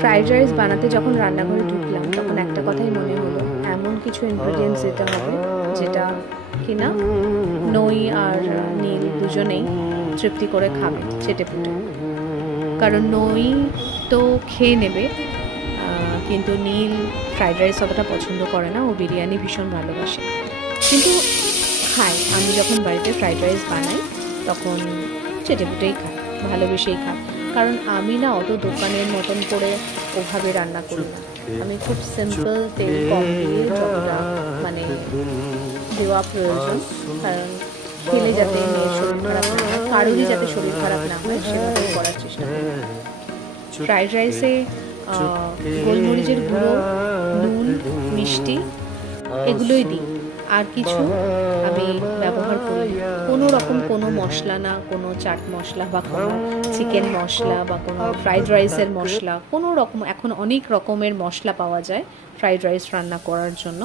Fried rice বানাতে যখন রান্নাঘরে ঢুকলাম তখন একটা কথাই মনে হলো, এমন কিছু ইনগ্রিডিয়েন্টস দিতে হবে যেটা কিনা নই আর নীল দুজনেই তৃপ্তি করে খাবে চেটেপুটে। কারণ নই তো খেয়ে নেবে, কিন্তু নীল ফ্রাইড রাইস অতটা পছন্দ করে না, ও বিরিয়ানি ভীষণ ভালোবাসে। কিন্তু খায়, আমি যখন বাড়িতে ফ্রাইড রাইস বানাই তখন চেটেপুটেই খায়, ভালোবেসেই খায়। কারণ আমি না অত দোকানের মতন করে ওভাবে রান্না করি না, আমি খুব সিম্পল তেল কম দিয়ে যতটা মানে দেওয়া প্রয়োজন, কারণ খেলে যাতে মেয়ের শরীর খারাপ না হয়, কারোরই যাতে শরীর খারাপ না হয় সেভাবেই করার চেষ্টা করি। ফ্রাইড রাইসে গোলমরিচের গুঁড়ো, নুন, মিষ্টি এগুলোই দিই, আর কিছু আমি ব্যবহার করি না। কোনো রকম কোনো মশলা না, কোনো চাট মশলা বা কোনো চিকেন মশলা বা কোনো ফ্রাইড রাইসের মশলা, কোনো রকম, এখন অনেক রকমের মশলা পাওয়া যায় ফ্রাইড রাইস রান্না করার জন্য,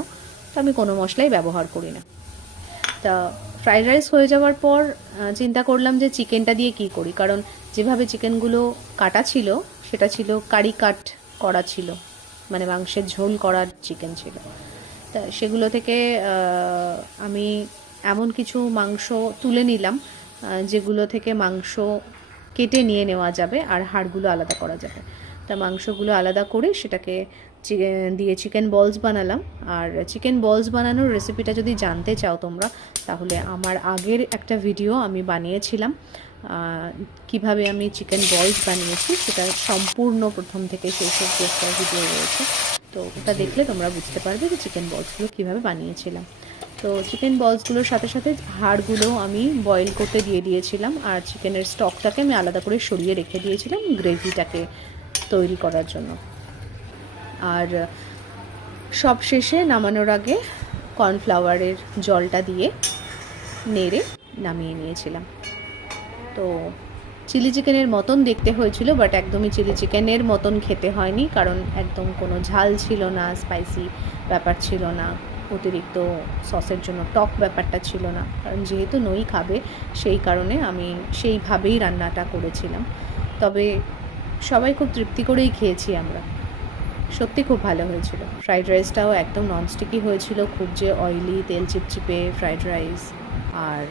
তো আমি কোনো মশলাই ব্যবহার করি না। তা ফ্রাইড রাইস হয়ে যাওয়ার পর চিন্তা করলাম যে চিকেনটা দিয়ে কী করি, কারণ যেভাবে চিকেনগুলো কাটা ছিল সেটা ছিল কারি কাট করা ছিল, মানে মাংসের ঝোল করার চিকেন ছিল। তা সেগুলো থেকে আমি এমন কিছু মাংস তুলে নিলাম যেগুলো থেকে মাংস কেটে নিয়ে নেওয়া যাবে আর হাড়গুলো আলাদা করা যাবে। তা মাংসগুলো আলাদা করে সেটাকে দিয়ে চিকেন বলস বানালাম। আর চিকেন বলস বানানোর রেসিপিটা যদি জানতে চাও তোমরা, তাহলে আমার আগের একটা ভিডিও আমি বানিয়েছিলাম কিভাবে আমি চিকেন বলস বানিয়েছি, সেটা সম্পূর্ণ প্রথম থেকে শেষ অবধি একটা ভিডিও রয়েছে, তো ওটা দেখলে তোমরা বুঝতে পারবে যে চিকেন বলসগুলো কীভাবে বানিয়েছিলাম। তো চিকেন বলসগুলোর সাথে সাথে হাড়গুলো আমি বয়েল করতে দিয়ে দিয়েছিলাম, আর চিকেনের স্টকটাকে আমি আলাদা করে সরিয়ে রেখে দিয়েছিলাম গ্রেভিটাকে তৈরি করার জন্য। আর সব শেষে নামানোর আগে কর্নফ্লাওয়ারের জলটা দিয়ে নেড়ে নামিয়ে নিয়েছিলাম। তো চিলি চিকেনের মতন দেখতে হয়েছিল, বাট একদমই চিলি চিকেনের মতন খেতে হয়নি, কারণ একদম কোনো ঝাল ছিল না, স্পাইসি ব্যাপার ছিল না, অতিরিক্ত সসের জন্য টক ব্যাপারটা ছিল না, কারণ যেহেতু নই খাবে সেই কারণে আমি সেইভাবেই রান্নাটা করেছিলাম। তবে সবাই খুব তৃপ্তি করেই খেয়েছি আমরা, সত্যি খুব ভালো হয়েছিল। ফ্রাইড রাইসটাও একদম ননস্টিকি হয়েছিল, খুব যে অয়েলি তেল চিপচিপে ফ্রাইড রাইস। আর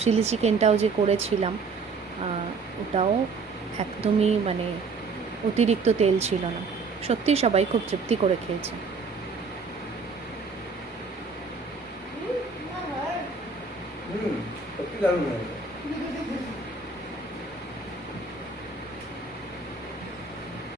চিলি চিকেনটাও যে করেছিলাম ওটাও একদমই মানে অতিরিক্ত তেল ছিল না, সত্যি সবাই খুব তৃপ্তি করে খেয়েছে। সত্যি দারুণ হয়েছে।